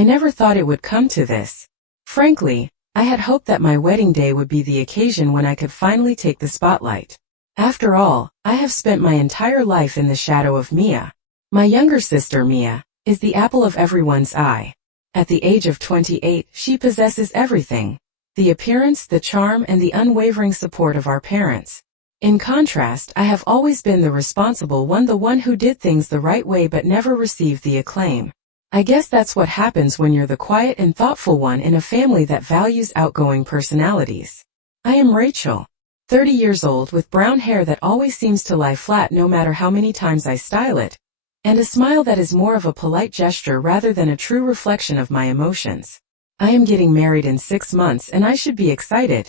I never thought it would come to this. Frankly, I had hoped that my wedding day would be the occasion when I could finally take the spotlight. After all, I have spent my entire life in the shadow of Mia. My younger sister Mia is the apple of everyone's eye. At the age of 28, she possesses everything: the appearance, the charm, and the unwavering support of our parents. In contrast, I have always been the responsible one, the one who did things the right way but never received the acclaim. I guess that's what happens when you're the quiet and thoughtful one in a family that values outgoing personalities. I am Rachel, 30 years old, with brown hair that always seems to lie flat no matter how many times I style it, and a smile that is more of a polite gesture rather than a true reflection of my emotions. I am getting married in 6 months and I should be excited.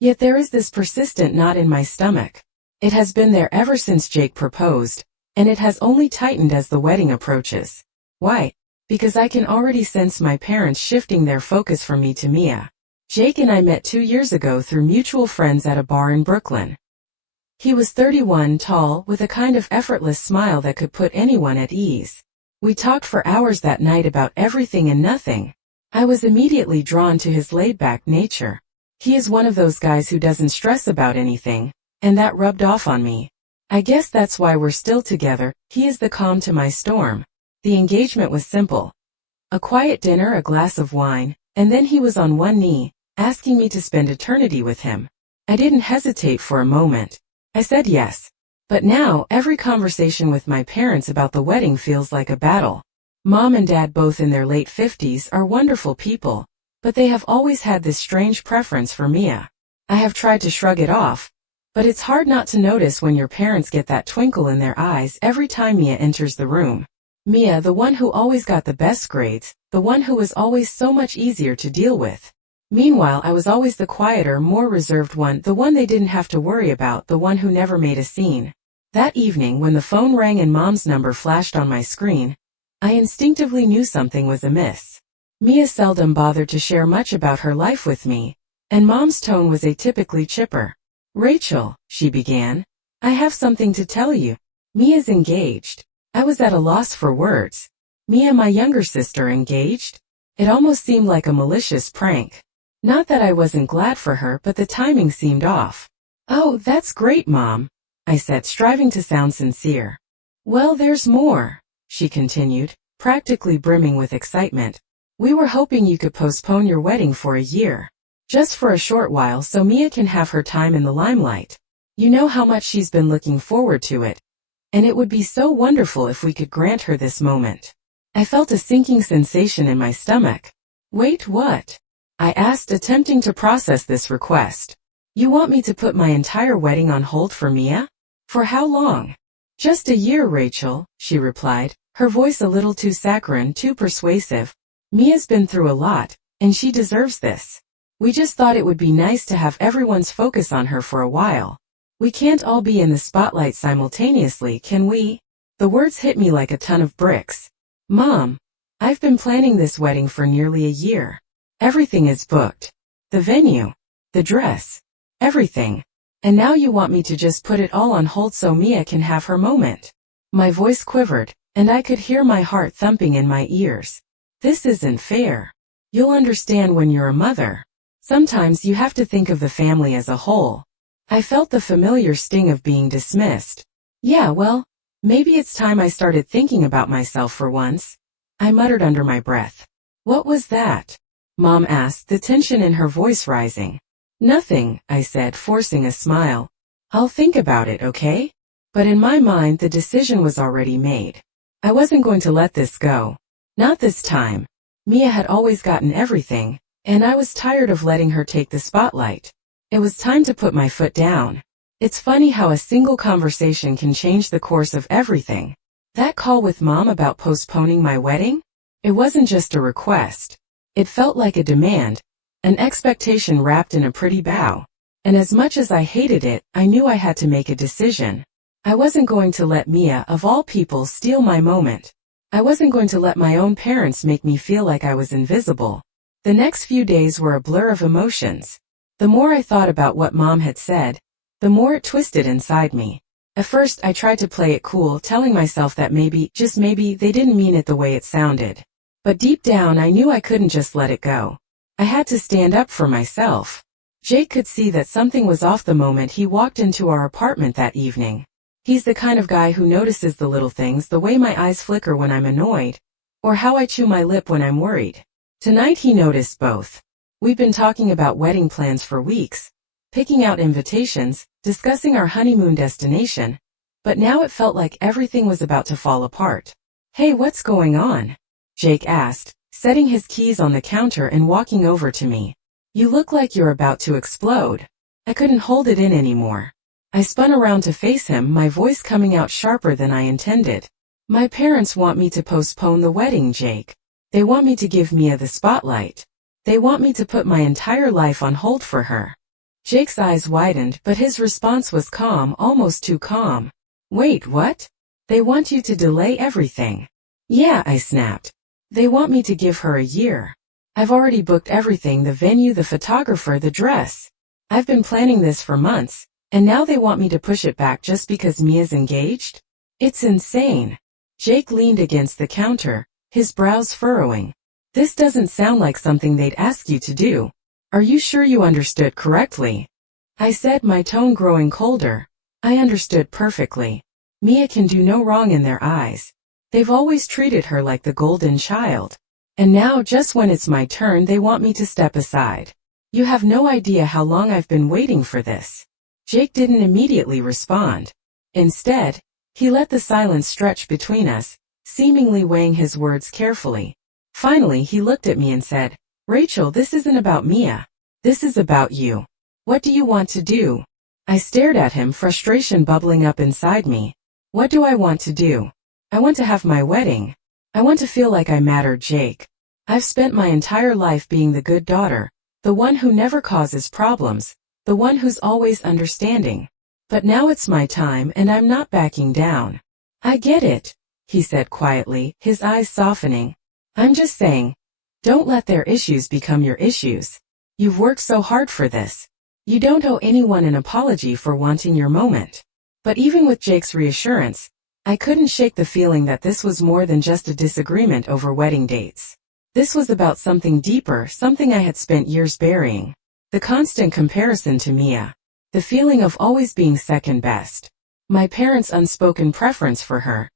Yet there is this persistent knot in my stomach. It has been there ever since Jake proposed, and it has only tightened as the wedding approaches. Why? Because I can already sense my parents shifting their focus from me to Mia. Jake and I met 2 years ago through mutual friends at a bar in Brooklyn. He was 31, tall, with a kind of effortless smile that could put anyone at ease. We talked for hours that night about everything and nothing. I was immediately drawn to his laid-back nature. He is one of those guys who doesn't stress about anything, and that rubbed off on me. I guess that's why we're still together. He is the calm to my storm. The engagement was simple. A quiet dinner, a glass of wine, and then he was on one knee, asking me to spend eternity with him. I didn't hesitate for a moment. I said yes. But now, every conversation with my parents about the wedding feels like a battle. Mom and Dad, both in their late 50s, are wonderful people, but they have always had this strange preference for Mia. I have tried to shrug it off, but it's hard not to notice when your parents get that twinkle in their eyes every time Mia enters the room. Mia, the one who always got the best grades, the one who was always so much easier to deal with. Meanwhile, I was always the quieter, more reserved one, the one they didn't have to worry about, the one who never made a scene. That evening, when the phone rang and Mom's number flashed on my screen, I instinctively knew something was amiss. Mia seldom bothered to share much about her life with me, and Mom's tone was atypically chipper. "Rachel," she began, "I have something to tell you. Mia's engaged." I was at a loss for words. Mia, my younger sister, engaged? It almost seemed like a malicious prank. Not that I wasn't glad for her, but the timing seemed off. "Oh, that's great, Mom," I said, striving to sound sincere. "Well, there's more," she continued, practically brimming with excitement. "We were hoping you could postpone your wedding for a year. Just for a short while, so Mia can have her time in the limelight. You know how much she's been looking forward to it. And it would be so wonderful if we could grant her this moment." I felt a sinking sensation in my stomach. "Wait, what?" I asked, attempting to process this request. "You want me to put my entire wedding on hold for Mia? For how long?" "Just a year, Rachel," she replied, her voice a little too saccharine, too persuasive. "Mia's been through a lot, and she deserves this. We just thought it would be nice to have everyone's focus on her for a while. We can't all be in the spotlight simultaneously, can we?" The words hit me like a ton of bricks. "Mom, I've been planning this wedding for nearly a year. Everything is booked. The venue, the dress, everything. And now you want me to just put it all on hold so Mia can have her moment." My voice quivered, and I could hear my heart thumping in my ears. "This isn't fair. You'll understand when you're a mother. Sometimes you have to think of the family as a whole." I felt the familiar sting of being dismissed. "Yeah, well, maybe it's time I started thinking about myself for once," I muttered under my breath. "What was that?" Mom asked, the tension in her voice rising. "Nothing," I said, forcing a smile. "I'll think about it, okay?" But in my mind, the decision was already made. I wasn't going to let this go. Not this time. Mia had always gotten everything, and I was tired of letting her take the spotlight. It was time to put my foot down. It's funny how a single conversation can change the course of everything. That call with Mom about postponing my wedding? It wasn't just a request. It felt like a demand, an expectation wrapped in a pretty bow. And as much as I hated it, I knew I had to make a decision. I wasn't going to let Mia, of all people, steal my moment. I wasn't going to let my own parents make me feel like I was invisible. The next few days were a blur of emotions. The more I thought about what Mom had said, the more it twisted inside me. At first, I tried to play it cool, telling myself that maybe, just maybe, they didn't mean it the way it sounded. But deep down I knew I couldn't just let it go. I had to stand up for myself. Jake could see that something was off the moment he walked into our apartment that evening. He's the kind of guy who notices the little things, the way my eyes flicker when I'm annoyed, or how I chew my lip when I'm worried. Tonight he noticed both. We've been talking about wedding plans for weeks, picking out invitations, discussing our honeymoon destination, but now it felt like everything was about to fall apart. "Hey, what's going on?" Jake asked, setting his keys on the counter and walking over to me. "You look like you're about to explode." I couldn't hold it in anymore. I spun around to face him, my voice coming out sharper than I intended. "My parents want me to postpone the wedding, Jake. They want me to give Mia the spotlight. They want me to put my entire life on hold for her." Jake's eyes widened, but his response was calm, almost too calm. "Wait, what? They want you to delay everything?" "Yeah," I snapped. "They want me to give her a year. I've already booked everything, the venue, the photographer, the dress. I've been planning this for months, and now they want me to push it back just because Mia's engaged? It's insane." Jake leaned against the counter, his brows furrowing. "This doesn't sound like something they'd ask you to do. Are you sure you understood correctly?" I said, my tone growing colder. "I understood perfectly. Mia can do no wrong in their eyes. They've always treated her like the golden child. And now, just when it's my turn, they want me to step aside. You have no idea how long I've been waiting for this." Jake didn't immediately respond. Instead, he let the silence stretch between us, seemingly weighing his words carefully. Finally, he looked at me and said, "Rachel, this isn't about Mia. This is about you. What do you want to do?" I stared at him, frustration bubbling up inside me. What do I want to do? I want to have my wedding. I want to feel like I mattered, Jake. I've spent my entire life being the good daughter, the one who never causes problems, the one who's always understanding. But now it's my time and I'm not backing down. "I get it," he said quietly, his eyes softening. "I'm just saying, don't let their issues become your issues. You've worked so hard for this. You don't owe anyone an apology for wanting your moment." But even with Jake's reassurance, I couldn't shake the feeling that this was more than just a disagreement over wedding dates. This was about something deeper, something I had spent years burying. The constant comparison to Mia. The feeling of always being second best. My parents' unspoken preference for her.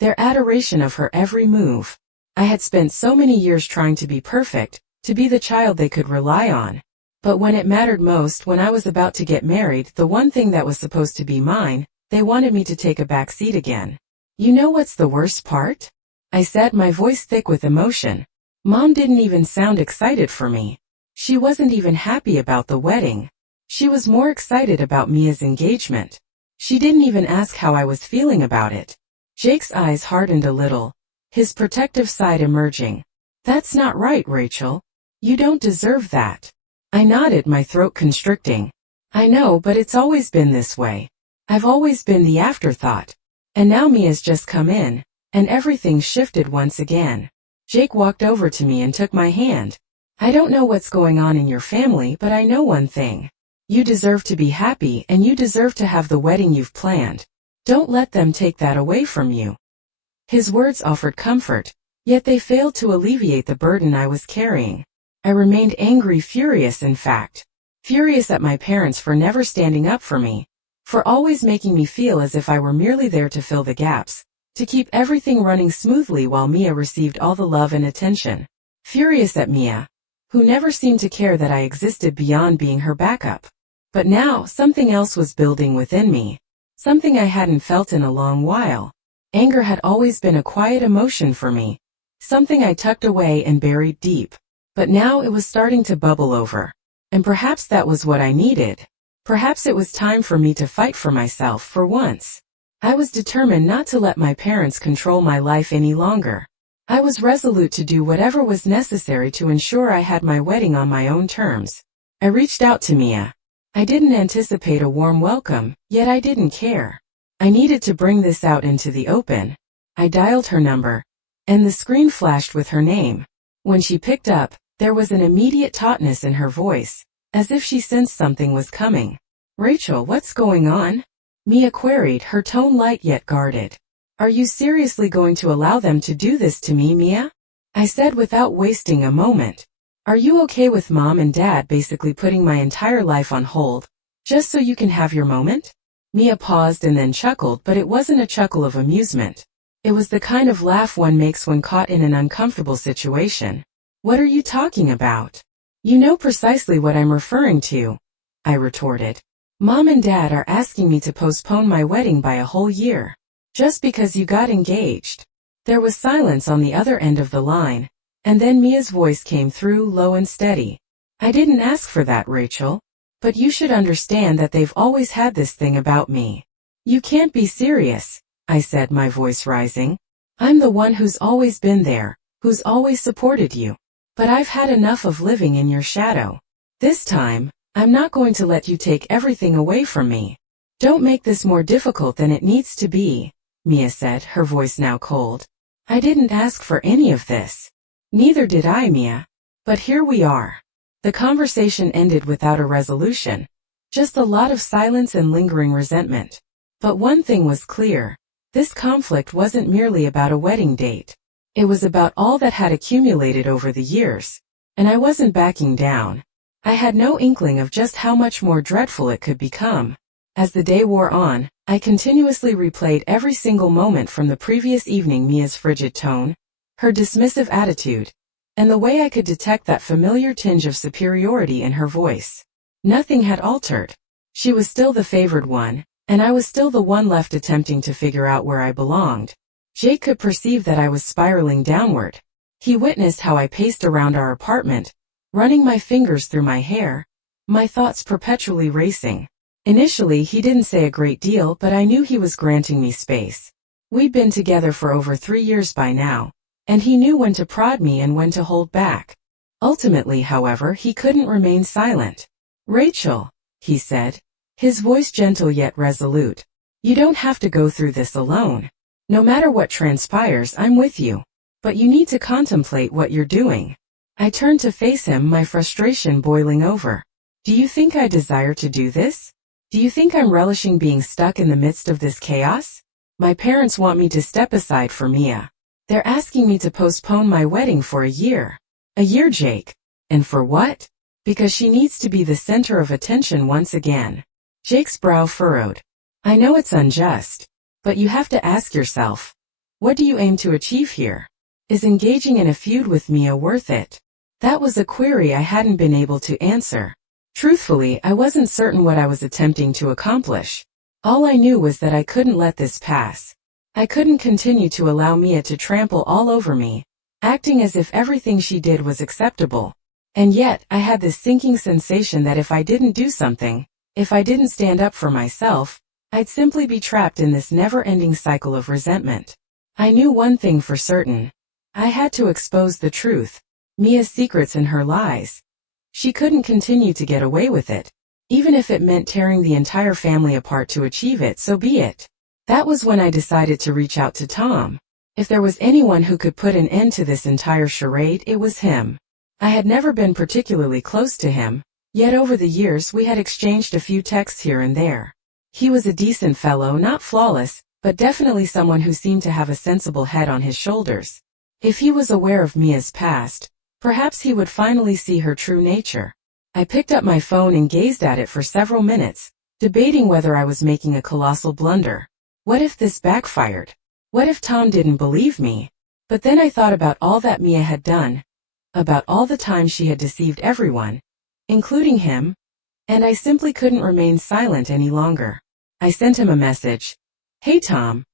Their adoration of her every move. I had spent so many years trying to be perfect, to be the child they could rely on. But when it mattered most, when I was about to get married, the one thing that was supposed to be mine, they wanted me to take a back seat again. "You know what's the worst part?" I said, my voice thick with emotion. "Mom didn't even sound excited for me. She wasn't even happy about the wedding. She was more excited about Mia's engagement. She didn't even ask how I was feeling about it." Jake's eyes hardened a little, his protective side emerging. "That's not right, Rachel. You don't deserve that." I nodded, my throat constricting. "I know, but it's always been this way. I've always been the afterthought. And now Mia's just come in, and everything shifted once again." Jake walked over to me and took my hand. "I don't know what's going on in your family, but I know one thing. You deserve to be happy, and you deserve to have the wedding you've planned. Don't let them take that away from you." His words offered comfort, yet they failed to alleviate the burden I was carrying. I remained angry, furious in fact. Furious at my parents for never standing up for me, for always making me feel as if I were merely there to fill the gaps, to keep everything running smoothly while Mia received all the love and attention. Furious at Mia, who never seemed to care that I existed beyond being her backup. But now, something else was building within me. Something I hadn't felt in a long while. Anger had always been a quiet emotion for me. Something I tucked away and buried deep. But now it was starting to bubble over. And perhaps that was what I needed. Perhaps it was time for me to fight for myself for once. I was determined not to let my parents control my life any longer. I was resolute to do whatever was necessary to ensure I had my wedding on my own terms. I reached out to Mia. I didn't anticipate a warm welcome, yet I didn't care. I needed to bring this out into the open. I dialed her number, and the screen flashed with her name. When she picked up, there was an immediate tautness in her voice, as if she sensed something was coming. "Rachel, what's going on?" Mia queried, her tone light yet guarded. "Are you seriously going to allow them to do this to me, Mia?" I said without wasting a moment. Are you okay with Mom and Dad basically putting my entire life on hold, just so you can have your moment? Mia paused and then chuckled, but it wasn't a chuckle of amusement. It was the kind of laugh one makes when caught in an uncomfortable situation. What are you talking about? You know precisely what I'm referring to, I retorted. Mom and Dad are asking me to postpone my wedding by a whole year, just because you got engaged. There was silence on the other end of the line, and then Mia's voice came through low and steady. I didn't ask for that, Rachel. But you should understand that they've always had this thing about me. You can't be serious, I said, my voice rising. I'm the one who's always been there, who's always supported you. But I've had enough of living in your shadow. This time, I'm not going to let you take everything away from me. Don't make this more difficult than it needs to be, Mia said, her voice now cold. I didn't ask for any of this. Neither did I, Mia. But here we are. The conversation ended without a resolution, just a lot of silence and lingering resentment. But one thing was clear. This conflict wasn't merely about a wedding date. It was about all that had accumulated over the years. And I wasn't backing down. I had no inkling of just how much more dreadful it could become. As the day wore on, I continuously replayed every single moment from the previous evening, Mia's frigid tone, her dismissive attitude, and the way I could detect that familiar tinge of superiority in her voice. Nothing had altered. She was still the favored one, and I was still the one left attempting to figure out where I belonged. Jake could perceive that I was spiraling downward. He witnessed how I paced around our apartment, running my fingers through my hair, my thoughts perpetually racing. Initially, he didn't say a great deal, but I knew he was granting me space. We'd been together for over 3 years by now, and he knew when to prod me and when to hold back. Ultimately, however, he couldn't remain silent. Rachel, he said, his voice gentle yet resolute, you don't have to go through this alone. No matter what transpires, I'm with you. But you need to contemplate what you're doing. I turned to face him, my frustration boiling over. Do you think I desire to do this? Do you think I'm relishing being stuck in the midst of this chaos? My parents want me to step aside for Mia. They're asking me to postpone my wedding for a year. A year, Jake. And for what? Because she needs to be the center of attention once again. Jake's brow furrowed. I know it's unjust, but you have to ask yourself, what do you aim to achieve here? Is engaging in a feud with Mia worth it? That was a query I hadn't been able to answer. Truthfully, I wasn't certain what I was attempting to accomplish. All I knew was that I couldn't let this pass. I couldn't continue to allow Mia to trample all over me, acting as if everything she did was acceptable. And yet, I had this sinking sensation that if I didn't do something, if I didn't stand up for myself, I'd simply be trapped in this never-ending cycle of resentment. I knew one thing for certain. I had to expose the truth, Mia's secrets and her lies. She couldn't continue to get away with it. Even if it meant tearing the entire family apart to achieve it, so be it. That was when I decided to reach out to Tom. If there was anyone who could put an end to this entire charade, it was him. I had never been particularly close to him, yet over the years we had exchanged a few texts here and there. He was a decent fellow, not flawless, but definitely someone who seemed to have a sensible head on his shoulders. If he was aware of Mia's past, perhaps he would finally see her true nature. I picked up my phone and gazed at it for several minutes, debating whether I was making a colossal blunder. What if this backfired? What if Tom didn't believe me? But then I thought about all that Mia had done, about all the time she had deceived everyone, including him, and I simply couldn't remain silent any longer. I sent him a message. Hey Tom,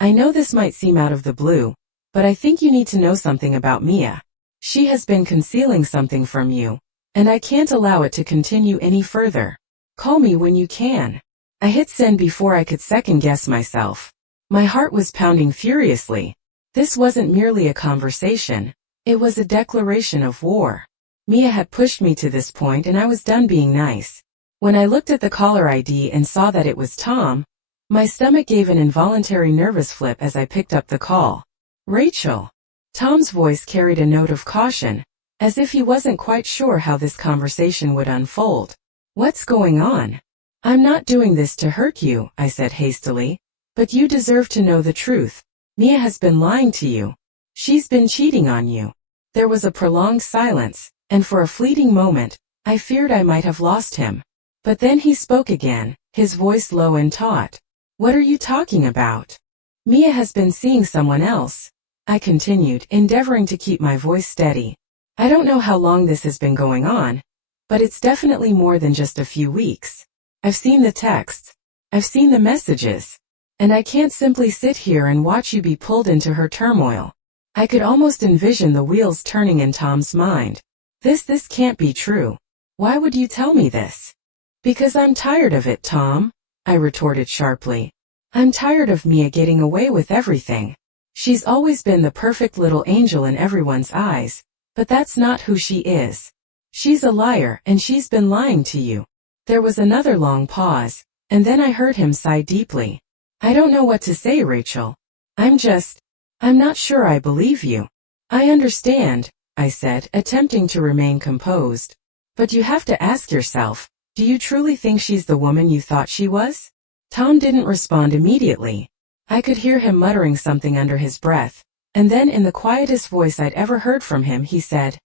I know this might seem out of the blue, but I think you need to know something about Mia. She has been concealing something from you, and I can't allow it to continue any further. Call me when you can. I hit send before I could second-guess myself. My heart was pounding furiously. This wasn't merely a conversation. It was a declaration of war. Mia had pushed me to this point and I was done being nice. When I looked at the caller ID and saw that it was Tom, my stomach gave an involuntary nervous flip as I picked up the call. Rachel. Tom's voice carried a note of caution, as if he wasn't quite sure how this conversation would unfold. What's going on? I'm not doing this to hurt you, I said hastily, but you deserve to know the truth. Mia has been lying to you. She's been cheating on you. There was a prolonged silence, and for a fleeting moment, I feared I might have lost him. But then he spoke again, his voice low and taut. "What are you talking about?" "Mia has been seeing someone else," I continued, endeavoring to keep my voice steady. "I don't know how long this has been going on, but it's definitely more than just a few weeks. I've seen the texts. I've seen the messages. And I can't simply sit here and watch you be pulled into her turmoil." I could almost envision the wheels turning in Tom's mind. This can't be true. Why would you tell me this?" "Because I'm tired of it, Tom," I retorted sharply. "I'm tired of Mia getting away with everything. She's always been the perfect little angel in everyone's eyes, but that's not who she is. She's a liar, and she's been lying to you." There was another long pause, and then I heard him sigh deeply. "I don't know what to say, Rachel. I'm not sure I believe you." "I understand," I said, attempting to remain composed. "But you have to ask yourself, do you truly think she's the woman you thought she was?" Tom didn't respond immediately. I could hear him muttering something under his breath, and then in the quietest voice I'd ever heard from him he said,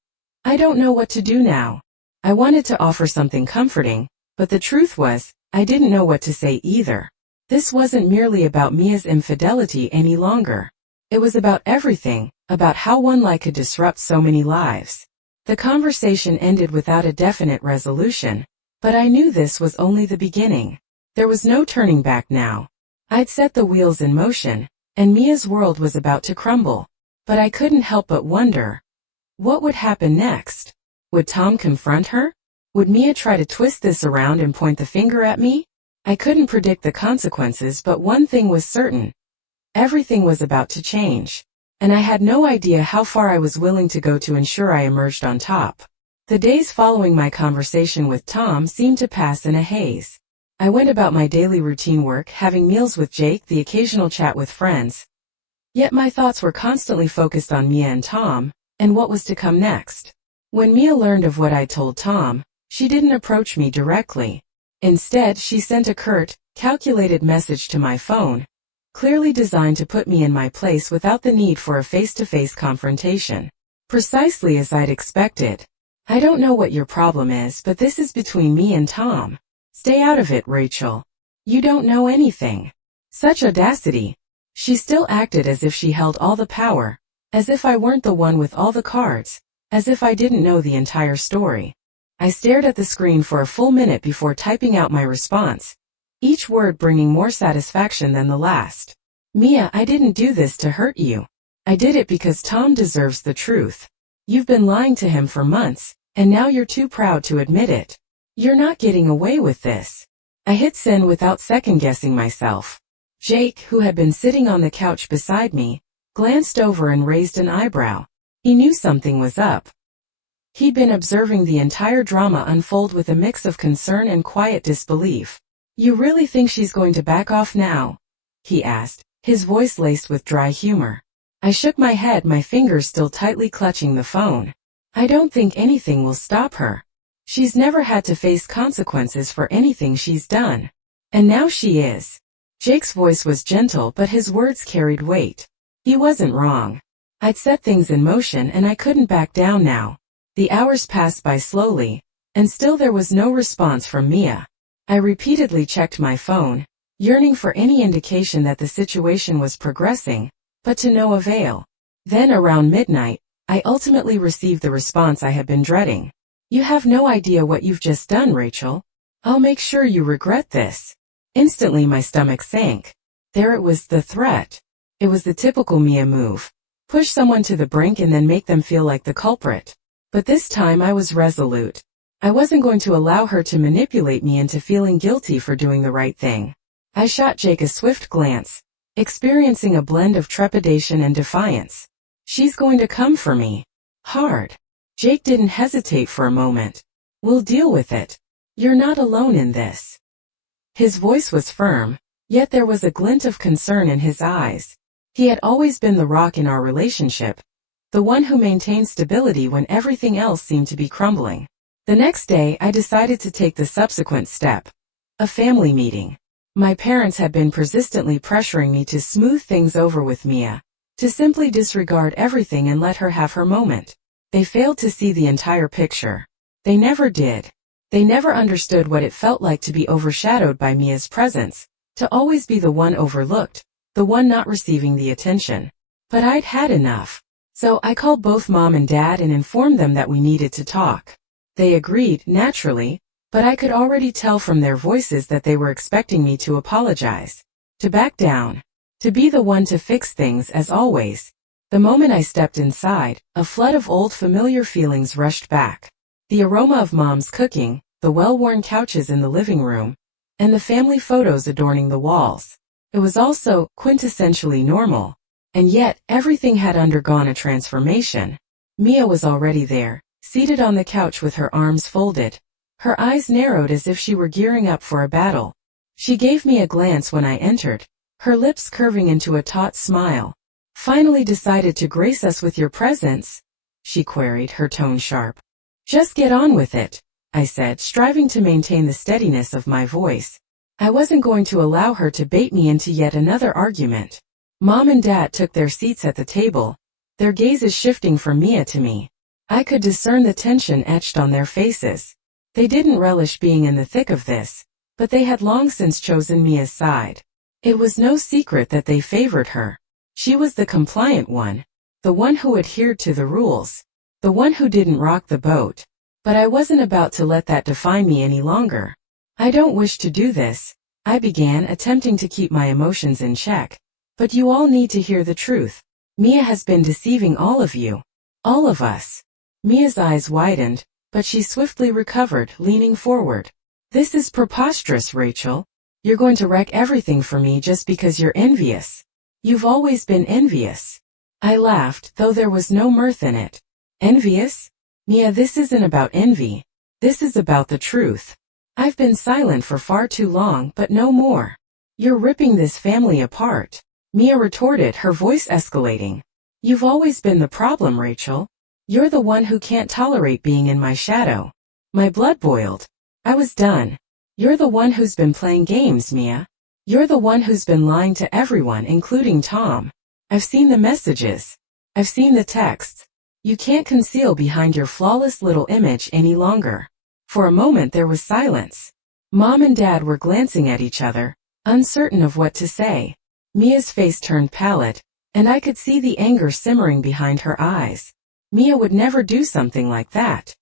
"I don't know what to do now." I wanted to offer something comforting, but the truth was, I didn't know what to say either. This wasn't merely about Mia's infidelity any longer. It was about everything, about how one lie could disrupt so many lives. The conversation ended without a definite resolution, but I knew this was only the beginning. There was no turning back now. I'd set the wheels in motion, and Mia's world was about to crumble. But I couldn't help but wonder, what would happen next? Would Tom confront her? Would Mia try to twist this around and point the finger at me? I couldn't predict the consequences, but one thing was certain. Everything was about to change, and I had no idea how far I was willing to go to ensure I emerged on top. The days following my conversation with Tom seemed to pass in a haze. I went about my daily routine work, having meals with Jake, the occasional chat with friends. Yet my thoughts were constantly focused on Mia and Tom, and what was to come next. When Mia learned of what I told Tom, she didn't approach me directly. Instead, she sent a curt, calculated message to my phone, clearly designed to put me in my place without the need for a face-to-face confrontation. Precisely as I'd expected. "I don't know what your problem is, but this is between me and Tom. Stay out of it, Rachel. You don't know anything." Such audacity. She still acted as if she held all the power, as if I weren't the one with all the cards, as if I didn't know the entire story. I stared at the screen for a full minute before typing out my response, each word bringing more satisfaction than the last. "Mia, I didn't do this to hurt you. I did it because Tom deserves the truth. You've been lying to him for months, and now you're too proud to admit it. You're not getting away with this." I hit send without second-guessing myself. Jake, who had been sitting on the couch beside me, glanced over and raised an eyebrow. He knew something was up. He'd been observing the entire drama unfold with a mix of concern and quiet disbelief. "You really think she's going to back off now?" he asked, his voice laced with dry humor. I shook my head, my fingers still tightly clutching the phone. "I don't think anything will stop her. She's never had to face consequences for anything she's done. And now she is." Jake's voice was gentle, but his words carried weight. He wasn't wrong. I'd set things in motion, and I couldn't back down now. The hours passed by slowly, and still there was no response from Mia. I repeatedly checked my phone, yearning for any indication that the situation was progressing, but to no avail. Then around midnight, I ultimately received the response I had been dreading. "You have no idea what you've just done, Rachel. I'll make sure you regret this." Instantly my stomach sank. There it was, the threat. It was the typical Mia move. Push someone to the brink and then make them feel like the culprit. But this time I was resolute. I wasn't going to allow her to manipulate me into feeling guilty for doing the right thing. I shot Jake a swift glance, experiencing a blend of trepidation and defiance. "She's going to come for me. Hard." Jake didn't hesitate for a moment. "We'll deal with it. You're not alone in this." His voice was firm, yet there was a glint of concern in his eyes. He had always been the rock in our relationship, the one who maintained stability when everything else seemed to be crumbling. The next day, I decided to take the subsequent step. A family meeting. My parents had been persistently pressuring me to smooth things over with Mia, to simply disregard everything and let her have her moment. They failed to see the entire picture. They never did. They never understood what it felt like to be overshadowed by Mia's presence, to always be the one overlooked, the one not receiving the attention. But I'd had enough. So I called both Mom and Dad and informed them that we needed to talk. They agreed, naturally, but I could already tell from their voices that they were expecting me to apologize, to back down, to be the one to fix things as always. The moment I stepped inside, a flood of old familiar feelings rushed back. The aroma of Mom's cooking, the well-worn couches in the living room, and the family photos adorning the walls. It was all so quintessentially normal. And yet, everything had undergone a transformation. Mia was already there, seated on the couch with her arms folded, her eyes narrowed as if she were gearing up for a battle. She gave me a glance when I entered, her lips curving into a taut smile. "Finally decided to grace us with your presence?" she queried, her tone sharp. "Just get on with it," I said, striving to maintain the steadiness of my voice. I wasn't going to allow her to bait me into yet another argument. Mom and Dad took their seats at the table, their gazes shifting from Mia to me. I could discern the tension etched on their faces. They didn't relish being in the thick of this, but they had long since chosen Mia's side. It was no secret that they favored her. She was the compliant one, the one who adhered to the rules, the one who didn't rock the boat. But I wasn't about to let that define me any longer. "I don't wish to do this," I began, attempting to keep my emotions in check. "But you all need to hear the truth. Mia has been deceiving all of you. All of us." Mia's eyes widened, but she swiftly recovered, leaning forward. "This is preposterous, Rachel. You're going to wreck everything for me just because you're envious. You've always been envious." I laughed, though there was no mirth in it. "Envious? Mia, this isn't about envy. This is about the truth. I've been silent for far too long, but no more. You're ripping this family apart," Mia retorted, her voice escalating. "You've always been the problem, Rachel. You're the one who can't tolerate being in my shadow." My blood boiled. I was done. "You're the one who's been playing games, Mia. You're the one who's been lying to everyone, including Tom. I've seen the messages. I've seen the texts. You can't conceal behind your flawless little image any longer." For a moment there was silence. Mom and Dad were glancing at each other, uncertain of what to say. Mia's face turned pallid, and I could see the anger simmering behind her eyes. Mia would never do something like that.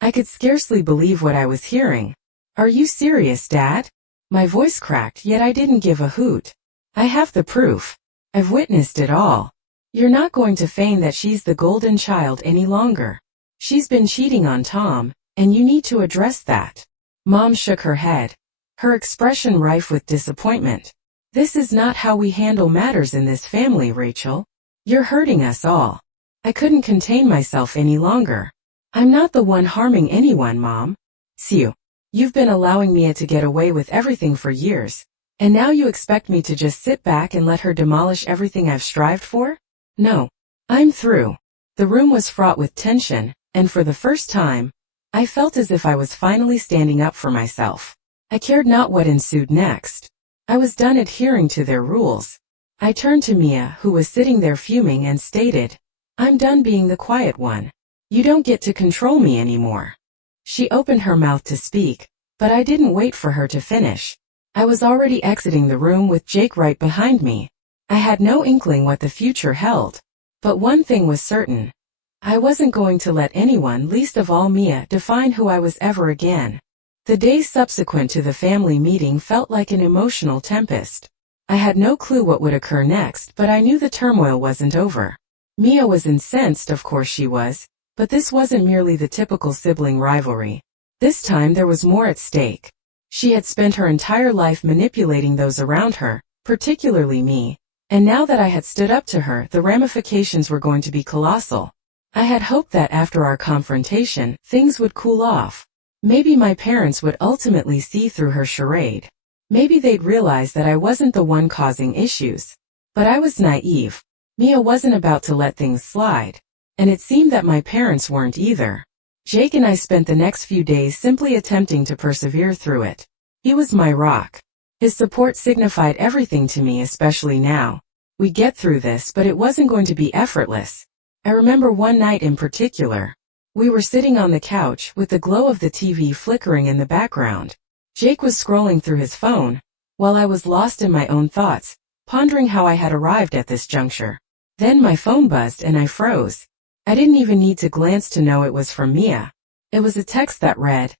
I could scarcely believe what I was hearing. "Are you serious, Dad?" My voice cracked, yet I didn't give a hoot. "I have the proof. I've witnessed it all. You're not going to feign that she's the golden child any longer. She's been cheating on Tom, and you need to address that." Mom shook her head, her expression rife with disappointment. "This is not how we handle matters in this family, Rachel. You're hurting us all." I couldn't contain myself any longer. "I'm not the one harming anyone, Mom. Sue, you've been allowing Mia to get away with everything for years, and now you expect me to just sit back and let her demolish everything I've strived for? No. I'm through." The room was fraught with tension, and for the first time, I felt as if I was finally standing up for myself. I cared not what ensued next. I was done adhering to their rules. I turned to Mia, who was sitting there fuming, and stated, "I'm done being the quiet one. You don't get to control me anymore." She opened her mouth to speak, but I didn't wait for her to finish. I was already exiting the room with Jake right behind me. I had no inkling what the future held. But one thing was certain. I wasn't going to let anyone, least of all Mia, define who I was ever again. The days subsequent to the family meeting felt like an emotional tempest. I had no clue what would occur next, but I knew the turmoil wasn't over. Mia was incensed, of course she was, but this wasn't merely the typical sibling rivalry. This time there was more at stake. She had spent her entire life manipulating those around her, particularly me, and now that I had stood up to her, the ramifications were going to be colossal. I had hoped that after our confrontation, things would cool off. Maybe my parents would ultimately see through her charade. Maybe they'd realize that I wasn't the one causing issues. But I was naive. Mia wasn't about to let things slide. And it seemed that my parents weren't either. Jake and I spent the next few days simply attempting to persevere through it. He was my rock. His support signified everything to me, especially now. We'd get through this, but it wasn't going to be effortless. I remember one night in particular. We were sitting on the couch with the glow of the TV flickering in the background. Jake was scrolling through his phone, while I was lost in my own thoughts, pondering how I had arrived at this juncture. Then my phone buzzed and I froze. I didn't even need to glance to know it was from Mia. It was a text that read,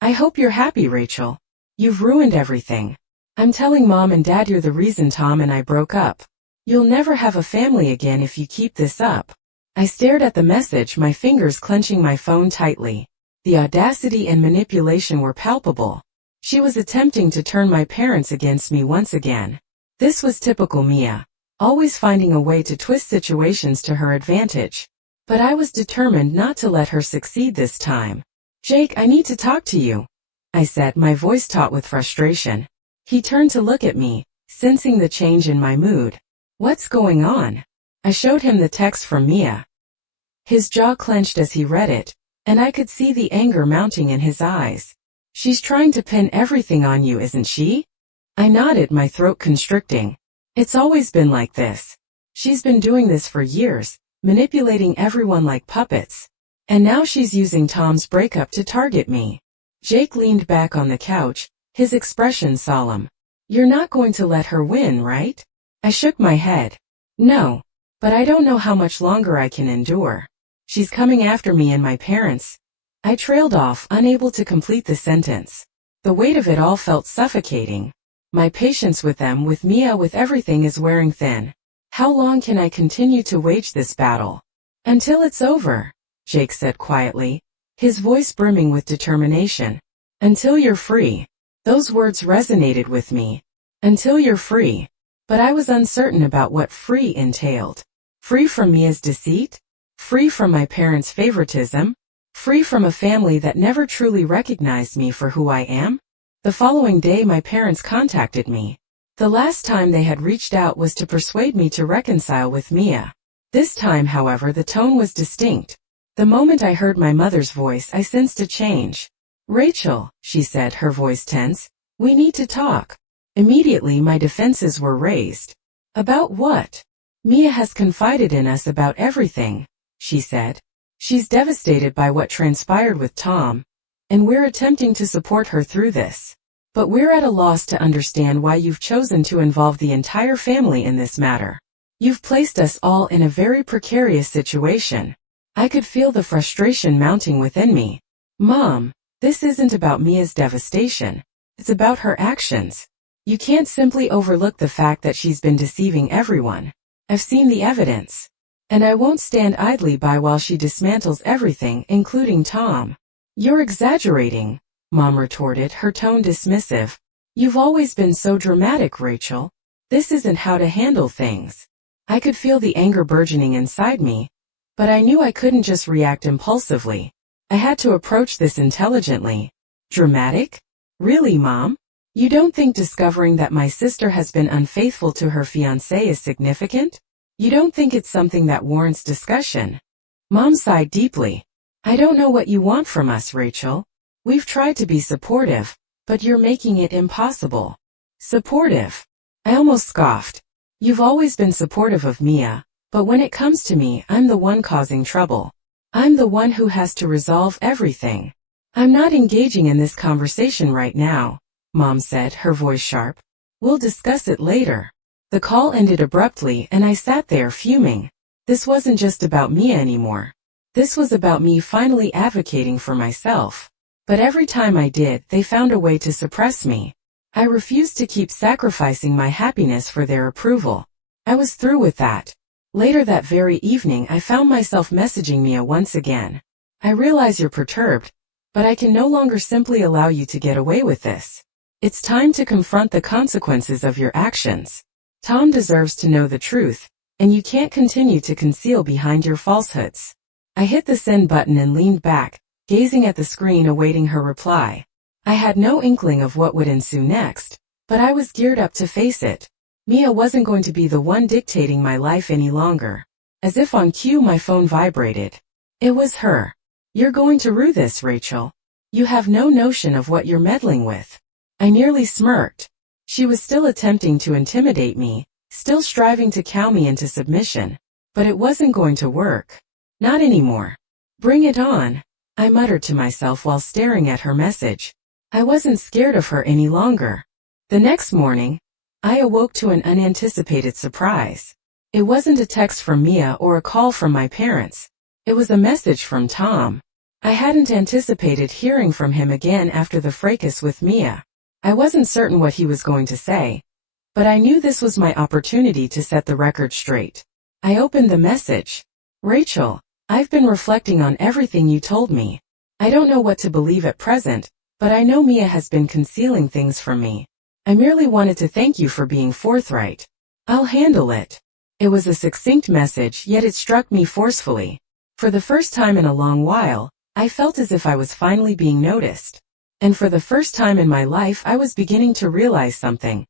"I hope you're happy, Rachel. You've ruined everything. I'm telling Mom and Dad you're the reason Tom and I broke up. You'll never have a family again if you keep this up." I stared at the message, my fingers clenching my phone tightly. The audacity and manipulation were palpable. She was attempting to turn my parents against me once again. This was typical Mia, always finding a way to twist situations to her advantage. But I was determined not to let her succeed this time. "Jake, I need to talk to you," I said, my voice taut with frustration. He turned to look at me, sensing the change in my mood. "What's going on?" I showed him the text from Mia. His jaw clenched as he read it, and I could see the anger mounting in his eyes. "She's trying to pin everything on you, isn't she?" I nodded, my throat constricting. "It's always been like this. She's been doing this for years, manipulating everyone like puppets. And now she's using Tom's breakup to target me." Jake leaned back on the couch, his expression solemn. "You're not going to let her win, right?" I shook my head. "No. But I don't know how much longer I can endure. She's coming after me and my parents." I trailed off, unable to complete the sentence. The weight of it all felt suffocating. My patience with them, with Mia, with everything is wearing thin. How long can I continue to wage this battle? "Until it's over," Jake said quietly, his voice brimming with determination. "Until you're free." Those words resonated with me. Until you're free. But I was uncertain about what free entailed. Free from Mia's deceit? Free from my parents' favoritism? Free from a family that never truly recognized me for who I am? The following day my parents contacted me. The last time they had reached out was to persuade me to reconcile with Mia. This time, however, the tone was distinct. The moment I heard my mother's voice, I sensed a change. "Rachel," she said, her voice tense, "we need to talk." Immediately my defenses were raised. "About what?" "Mia has confided in us about everything," she said. "She's devastated by what transpired with Tom, and we're attempting to support her through this. But we're at a loss to understand why you've chosen to involve the entire family in this matter. You've placed us all in a very precarious situation." I could feel the frustration mounting within me. "Mom, this isn't about Mia's devastation. It's about her actions. You can't simply overlook the fact that she's been deceiving everyone. I've seen the evidence. And I won't stand idly by while she dismantles everything, including Tom." "You're exaggerating," Mom retorted, her tone dismissive. "You've always been so dramatic, Rachel. This isn't how to handle things." I could feel the anger burgeoning inside me, but I knew I couldn't just react impulsively. I had to approach this intelligently. "Dramatic? Really, Mom? You don't think discovering that my sister has been unfaithful to her fiancé is significant? You don't think it's something that warrants discussion?" Mom sighed deeply. "I don't know what you want from us, Rachel. We've tried to be supportive, but you're making it impossible." "Supportive?" I almost scoffed. "You've always been supportive of Mia, but when it comes to me, I'm the one causing trouble. I'm the one who has to resolve everything." "I'm not engaging in this conversation right now," Mom said, her voice sharp. "We'll discuss it later." The call ended abruptly and I sat there fuming. This wasn't just about Mia anymore. This was about me finally advocating for myself. But every time I did, they found a way to suppress me. I refused to keep sacrificing my happiness for their approval. I was through with that. Later that very evening, I found myself messaging Mia once again. "I realize you're perturbed, but I can no longer simply allow you to get away with this. It's time to confront the consequences of your actions. Tom deserves to know the truth, and you can't continue to conceal behind your falsehoods." I hit the send button and leaned back, gazing at the screen awaiting her reply. I had no inkling of what would ensue next, but I was geared up to face it. Mia wasn't going to be the one dictating my life any longer. As if on cue, my phone vibrated. It was her. "You're going to rue this, Rachel. You have no notion of what you're meddling with." I nearly smirked. She was still attempting to intimidate me, still striving to cow me into submission. But it wasn't going to work. Not anymore. Bring it on, I muttered to myself while staring at her message. I wasn't scared of her any longer. The next morning, I awoke to an unanticipated surprise. It wasn't a text from Mia or a call from my parents. It was a message from Tom. I hadn't anticipated hearing from him again after the fracas with Mia. I wasn't certain what he was going to say, but I knew this was my opportunity to set the record straight. I opened the message. Rachel, I've been reflecting on everything you told me. I don't know what to believe at present, but I know Mia has been concealing things from me. I merely wanted to thank you for being forthright. I'll handle it. It was a succinct message, yet it struck me forcefully. For the first time in a long while, I felt as if I was finally being noticed. And for the first time in my life, I was beginning to realize something.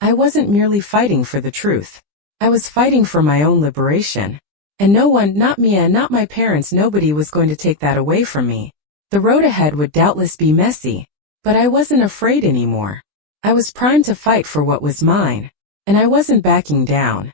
I wasn't merely fighting for the truth. I was fighting for my own liberation. And no one, not Mia, not my parents, nobody was going to take that away from me. The road ahead would doubtless be messy, but I wasn't afraid anymore. I was primed to fight for what was mine, and I wasn't backing down.